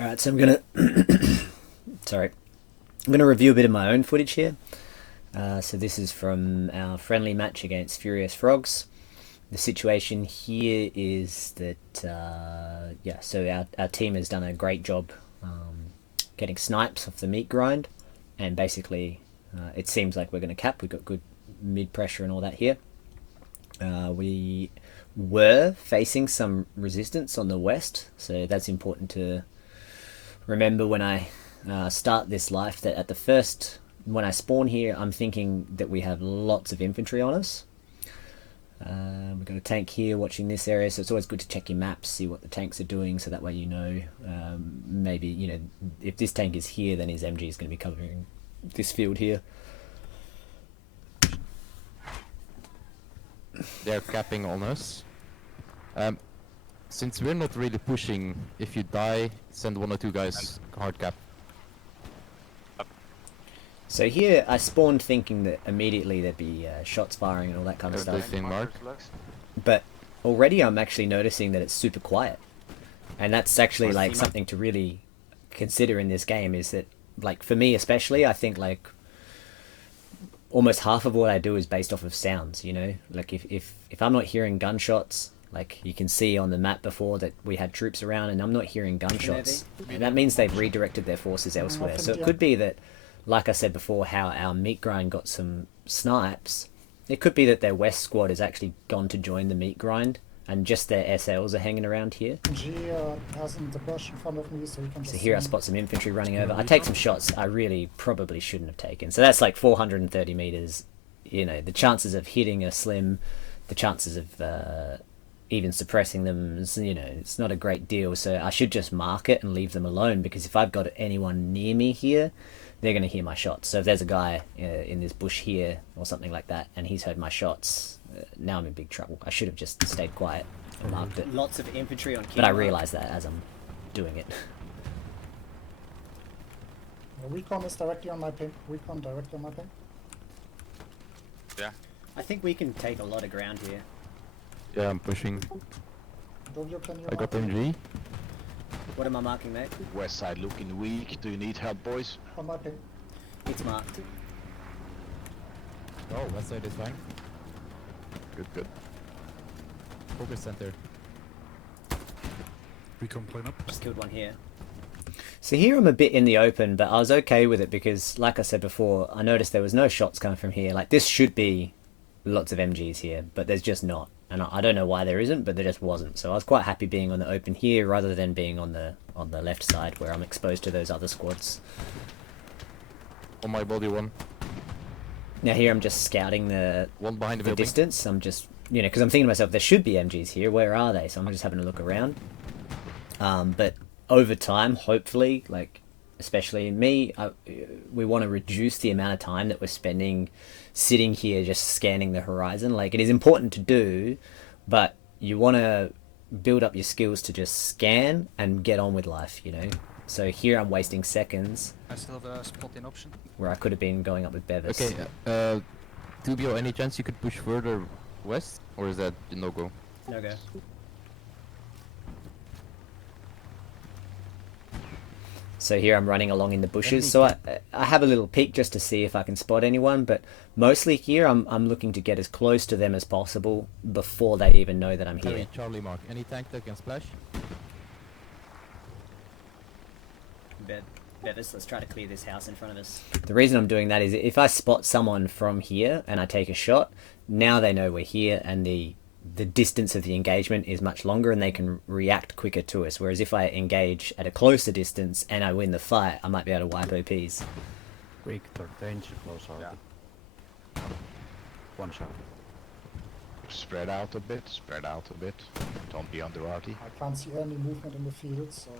Alright, so I'm gonna sorry. I'm gonna review a bit of my own footage here. So this is from our friendly match against Furious Frogs. The situation here is that so our team has done a great job getting snipes off the meat grind, and basically it seems like we're going to cap. We've got good mid pressure and all that here. We were facing some resistance on the west, so that's important to remember when I start this life, that at the first, when I spawn here, I'm thinking that we have lots of infantry on us. We've got a tank here watching this area, so it's always good to check your maps, see what the tanks are doing, so that way you know, maybe, you know, if this tank is here, then his MG is going to be covering this field here. They're capping on us. Since we're not really pushing, if you die, send one or two guys hard cap. So here I spawned thinking that immediately there'd be shots firing and all that kind of stuff. Everything mark. But already I'm actually noticing that it's super quiet. And that's actually like something to really consider in this game, is that, like, for me especially, I think like almost half of what I do is based off of sounds, you know? Like if I'm not hearing gunshots, like you can see on the map before that we had troops around and I'm not hearing gunshots, and that means they've redirected their forces elsewhere. So it could be that, like I said before, how our meat grind got some snipes, it could be that their west squad has actually gone to join the meat grind and just their SLs are hanging around here. G hasn't the brush in front of me, so you can just... So here I spot some infantry running over. I take some shots I really probably shouldn't have taken. So that's like 430 meters. You know, the chances of hitting a slim, the chances of even suppressing them, you know, it's not a great deal. So I should just mark it and leave them alone, because if I've got anyone near me here, they're going to hear my shots. So if there's a guy in this bush here or something like that, and he's heard my shots, now I'm in big trouble. I should have just stayed quiet and marked it. Lots of infantry on key. But I realise that as I'm doing it. Recon is directly on my ping. Recon directly on my ping. Yeah. I think we can take a lot of ground here. Yeah, I'm pushing. Doobio, can you I got mark me? MG. What am I marking, mate? West side looking weak. Do you need help, boys? On my ping. It's marked. Oh, west side is fine. Good, good. Focus center. Recon plane up. Just killed one here. So here I'm a bit in the open, but I was okay with it because, like I said before, I noticed there was no shots coming from here. Like, this should be lots of MGs here, but there's just not. And I don't know why there isn't, but there just wasn't. So I was quite happy being on the open here rather than being on the left side where I'm exposed to those other squads. On my body one. Now here I'm just scouting the One behind the building. distance. I'm just, you know, because I'm thinking to myself, there should be MGs here. Where are they? So I'm just having a look around. But over time, hopefully, like, especially me, we want to reduce the amount of time that we're spending sitting here just scanning the horizon. Like, it is important to do, but you want to build up your skills to just scan and get on with life, you know? So here I'm wasting seconds I still have a spot in option. where I could have been going up with Bevis. Okay, Doobio, any chance you could push further west? Or is that a no-go? No go. So here I'm running along in the bushes. So I have a little peek just to see if I can spot anyone, but mostly here I'm looking to get as close to them as possible before they even know that I'm here. Harry, Charlie mark. Any tank that can splash? Bevis, let's try to clear this house in front of us. The reason I'm doing that is if I spot someone from here and I take a shot, now they know we're here and the distance of the engagement is much longer and they can react quicker to us. Whereas if I engage at a closer distance and I win the fight, I might be able to wipe OPs. Victor, danger close out. Yeah. One shot. Spread out a bit, spread out a bit. Don't be under arty. I can't see any movement in the field, so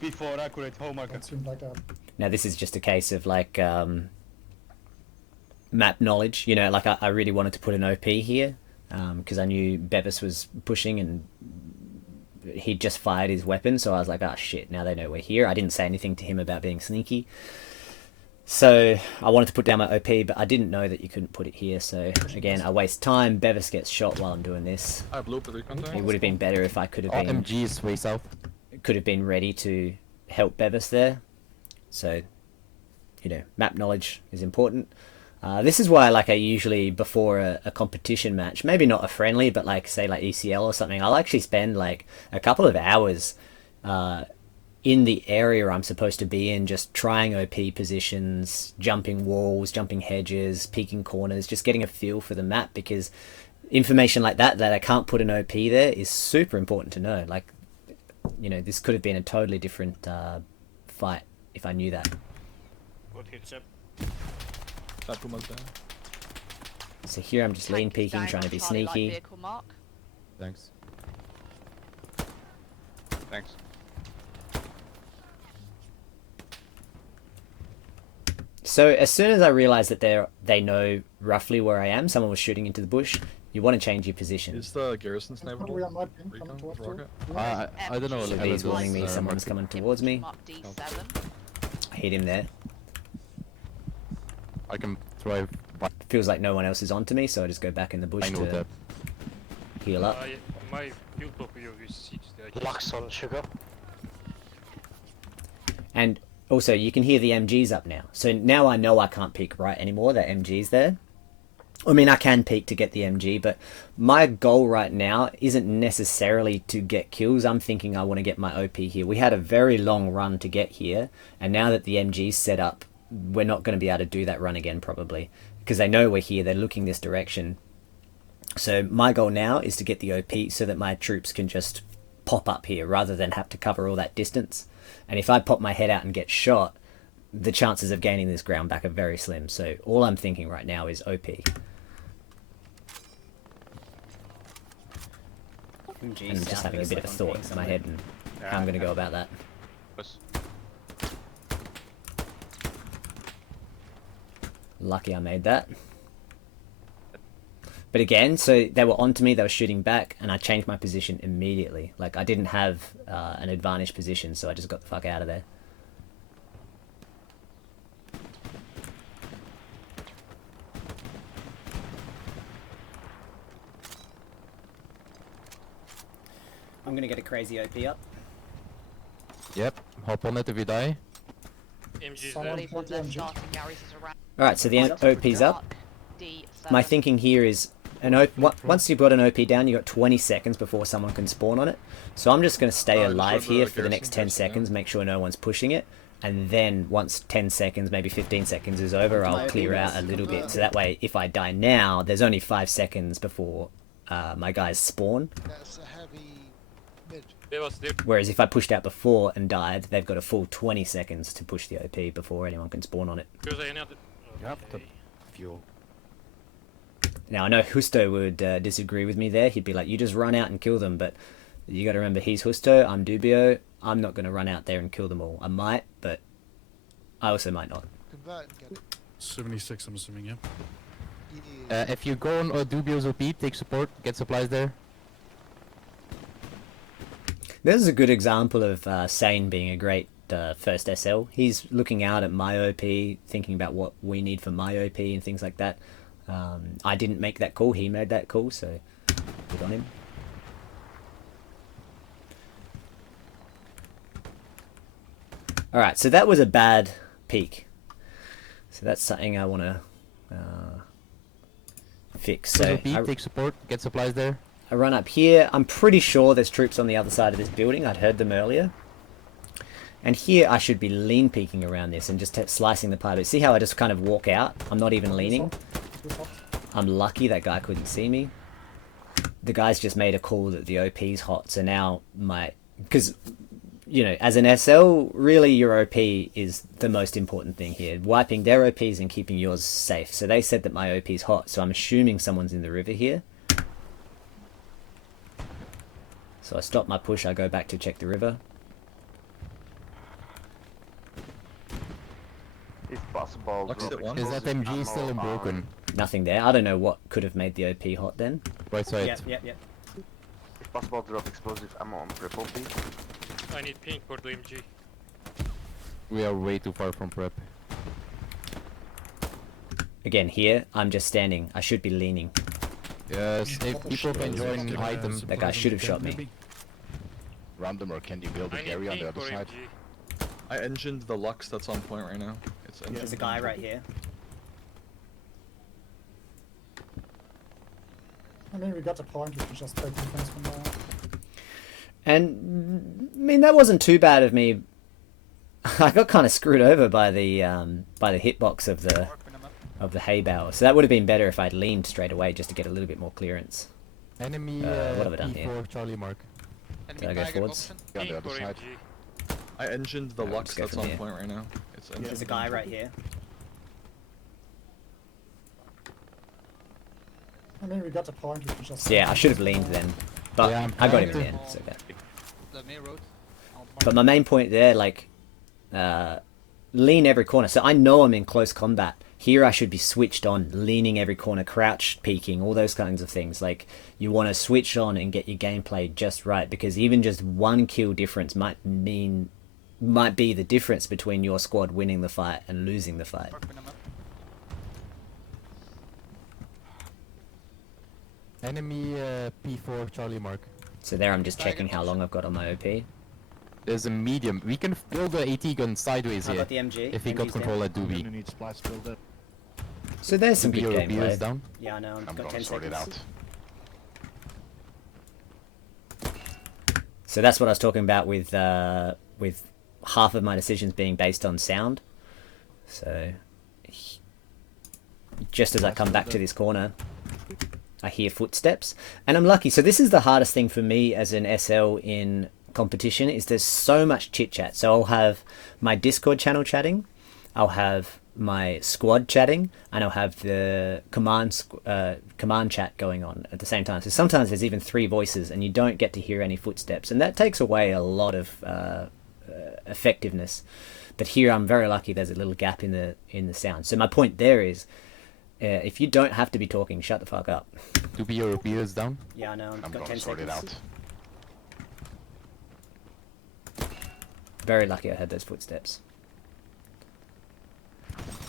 Before accurate home marker. it seemed like that. Now this is just a case of like map knowledge, you know, like I really wanted to put an OP here because I knew Bevis was pushing and he'd just fired his weapon, so I was like, oh shit, now they know we're here. I didn't say anything to him about being sneaky. So I wanted to put down my OP, but I didn't know that you couldn't put it here, so again, I waste time. Bevis gets shot while I'm doing this. I have looped the recon It would have been better if I could have been MG is way south. ready to help Bevis there. So, you know, map knowledge is important. This is why, like, I usually, before a competition match, maybe not a friendly, but like, say, like ECL or something, I'll actually spend like a couple of hours in the area I'm supposed to be in, just trying OP positions, jumping walls, jumping hedges, peeking corners, just getting a feel for the map, because information like that I can't put an OP there is super important to know. Like, you know, this could have been a totally different fight if I knew that. What hits up? So here I'm just lean peeking, trying to be sneaky. Thanks. Thanks. So as soon as I realised that they know roughly where I am, someone was shooting into the bush, you want to change your position. Is the garrison sniper We are not in, coming recon towards you. rocket? I don't know. So B's warning me someone's coming towards me. I hit him there. I can try. Feels like no one else is onto me, so I just go back in the bush I know to that. heal up. My build POV is 6. Lux on sugar. And also, you can hear the MGs up now. So now I know I can't peek right anymore. That MG's there. I mean, I can peek to get the MG, but my goal right now isn't necessarily to get kills. I'm thinking I want to get my OP here. We had a very long run to get here, and now that the MG's set up, we're not going to be able to do that run again probably, because they know we're here. They're looking this direction. So my goal now is to get the OP so that my troops can just pop up here rather than have to cover all that distance. And if I pop my head out and get shot, the chances of gaining this ground back are very slim. So all I'm thinking right now is OP. And I'm just having a bit of a thought in my head and how I'm going to go about that. Lucky I made that. But again, so they were onto me, they were shooting back, and I changed my position immediately. Like, I didn't have an advantage position, so I just got the fuck out of there. I'm gonna get a crazy OP up. Yep. Hop on it if you die. MG's Someone there. put the MG. Alright, so the OP's up. My thinking here is, once you've got an OP down, you've got 20 seconds before someone can spawn on it. So I'm just going to stay alive here for the next 10 seconds, make sure no one's pushing it. And then once 10 seconds, maybe 15 seconds is over, I'll clear out a little bit. So that way, if I die now, there's only 5 seconds before my guys spawn. That's a heavy mid. Whereas if I pushed out before and died, they've got a full 20 seconds to push the OP before anyone can spawn on it. You have the fuel. Now, I know Husto would disagree with me there. He'd be like, you just run out and kill them. But you got to remember, he's Husto, I'm Doobio. I'm not going to run out there and kill them all. I might, but I also might not. Convert and get it. 76, I'm assuming, yeah. Yeah. If you go on Dubio's OP, take support, get supplies there. This is a good example of Sane being a great first SL. He's looking out at my OP, thinking about what we need for my OP and things like that. I didn't make that call, he made that call, so good on him. Alright, so that was a bad peak. So that's something I want to fix. So OP, take support, get supplies there. I run up here. I'm pretty sure there's troops on the other side of this building. I'd heard them earlier. And here I should be lean peeking around this and just slicing the pie. But see how I just kind of walk out? I'm not even leaning. I'm lucky that guy couldn't see me. The guy's just made a call that the OP's hot. So now because, you know, as an SL, really your OP is the most important thing here. Wiping their OPs and keeping yours safe. So they said that my OP's hot. So I'm assuming someone's in the river here. So I stop my push, I go back to check the river. If possible, Lux at one. Is that MG still unbroken? Nothing there. I don't know what could have made the OP hot then. Right side. Yep. if possible, drop explosive ammo on triple P. I need pink for the MG. We are way too far from prep. Again, here, I'm just standing. I should be leaning. Yes, if people can join, hide them. That guy should have shot me. Random, or can you build a I need carry on the pink other for side? MG. I engined the Lux that's on point right now. It's There's a guy right here. I mean, we got the point. We can just take defense from there. And I mean, that wasn't too bad of me. I got kind of screwed over by the hitbox of the hay bale. So that would have been better if I'd leaned straight away just to get a little bit more clearance. Enemy What have I done here? P4 Charlie Mark. Did I go forwards? On the Pink other or side. MG. I engined the Alright, Lux let's go that's from on here. point right now. It's There's a guy right here. I mean, we got the point. We can just. So yeah, I should have leaned then, but Yeah, I'm I got him in trying the to- end. It's okay. The main road. But my main point there, like, lean every corner. So I know I'm in close combat. Here I should be switched on, leaning every corner, crouched, peeking, all those kinds of things. Like, you want to switch on and get your gameplay just right, because even just one kill difference might be the difference between your squad winning the fight and losing the fight. Enemy P4 Charlie Mark. So there I'm just checking how long I've got on my OP. There's a medium. We can build the AT gun sideways I here. got the MG. If we got MG's control down. at Doobie. You need splice builder. So there's some good Doobio is gameplay. down. Yeah, I know. I've I'm got gonna 10 sort it seconds. out. So that's what I was talking about with half of my decisions being based on sound. So just as I come back to this corner, I hear footsteps, and I'm lucky. So this is the hardest thing for me as an SL in competition, is there's so much chit chat. So I'll have my Discord channel chatting, I'll have my squad chatting, and I'll have the command chat going on at the same time. So sometimes there's even 3 voices and you don't get to hear any footsteps, and that takes away a lot of effectiveness. But here I'm very lucky there's a little gap in the sound. So my point there is, if you don't have to be talking, shut the fuck up. Doobio is down. Yeah, I know. I've I'm got gonna 10 sort it seconds. out. Very lucky I had those footsteps.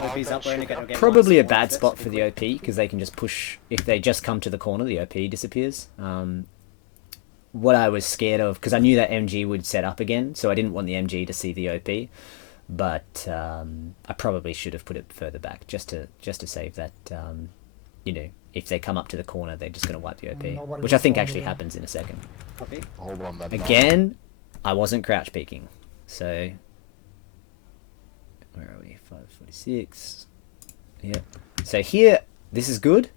OP's up. We're only going to get Probably a one bad first, spot be for the quick. OP, because they can just push. If they just come to the corner, the OP disappears. What I was scared of, because I knew that MG would set up again, so I didn't want the MG to see the OP. But I probably should have put it further back, just to save that. You know, if they come up to the corner, they're just going to wipe the OP, Nobody which I think responded actually yet. happens in a second. Copy. Hold on then. Again, I wasn't crouch peeking, so where are we? 546. Yeah. So here, this is good.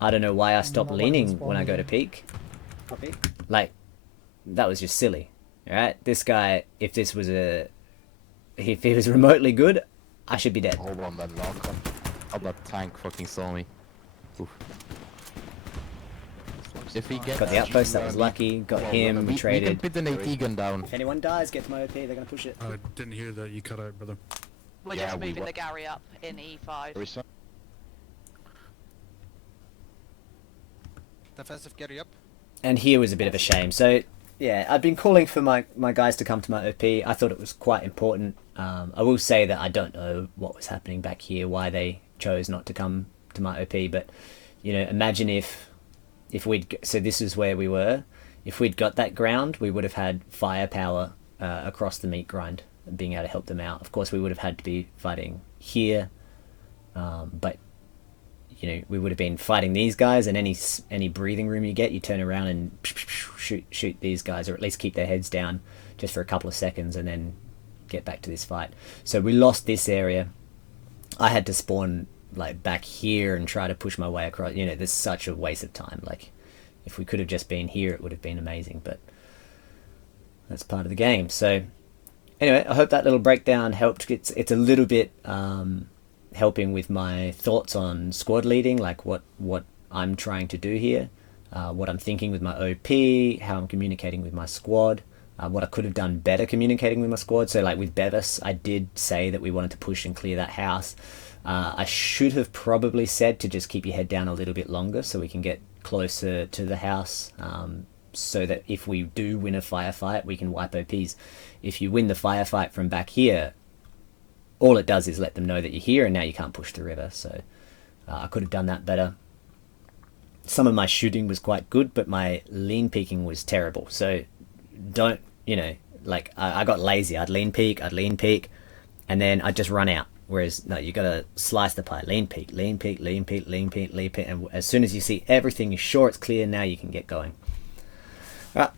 I don't know why I stop Nobody leaning when I responded go to yet. peek. Copy. Like, that was just silly. All right, this guy, if he was remotely good, I should be dead. Hold on then, Malcolm. Oh, that tank fucking saw me. Oof. If we get Got the outpost, that was lucky. Got him, we can traded. put an AT gun down. If anyone dies, get to my OP. They're going to push it. I didn't hear that. You cut out, brother. We're Yeah, just we moving were- the Gary up in E5. There is some. Defensive, Gary up. And here was a bit of a shame. So, yeah, I've been calling for my guys to come to my OP. I thought it was quite important. I will say that I don't know what was happening back here, why they chose not to come to my OP. But, you know, imagine if we'd... So this is where we were. If we'd got that ground, we would have had firepower across the meat grind, being able to help them out. Of course, we would have had to be fighting here. But... You know, we would have been fighting these guys, and any breathing room you get, you turn around and shoot these guys, or at least keep their heads down just for a couple of seconds, and then get back to this fight. So we lost this area. I had to spawn like back here and try to push my way across. You know, there's such a waste of time. Like, if we could have just been here, it would have been amazing. But that's part of the game. So anyway, I hope that little breakdown helped. It's a little bit. Helping with my thoughts on squad leading, like what I'm trying to do here, what I'm thinking with my OP, how I'm communicating with my squad, what I could have done better communicating with my squad. So like with Bevis, I did say that we wanted to push and clear that house. I should have probably said to just keep your head down a little bit longer so we can get closer to the house, so that if we do win a firefight, we can wipe OPs. If you win the firefight from back here, all it does is let them know that you're here, and now you can't push the river. So I could have done that better. Some of my shooting was quite good, but my lean peeking was terrible. So don't, you know, like I got lazy. I'd lean peek, and then I'd just run out. Whereas no, you gotta slice the pie. Lean peek, lean peek, lean peek, lean peek, lean peek, and as soon as you see everything is sure it's clear, now you can get going. All right.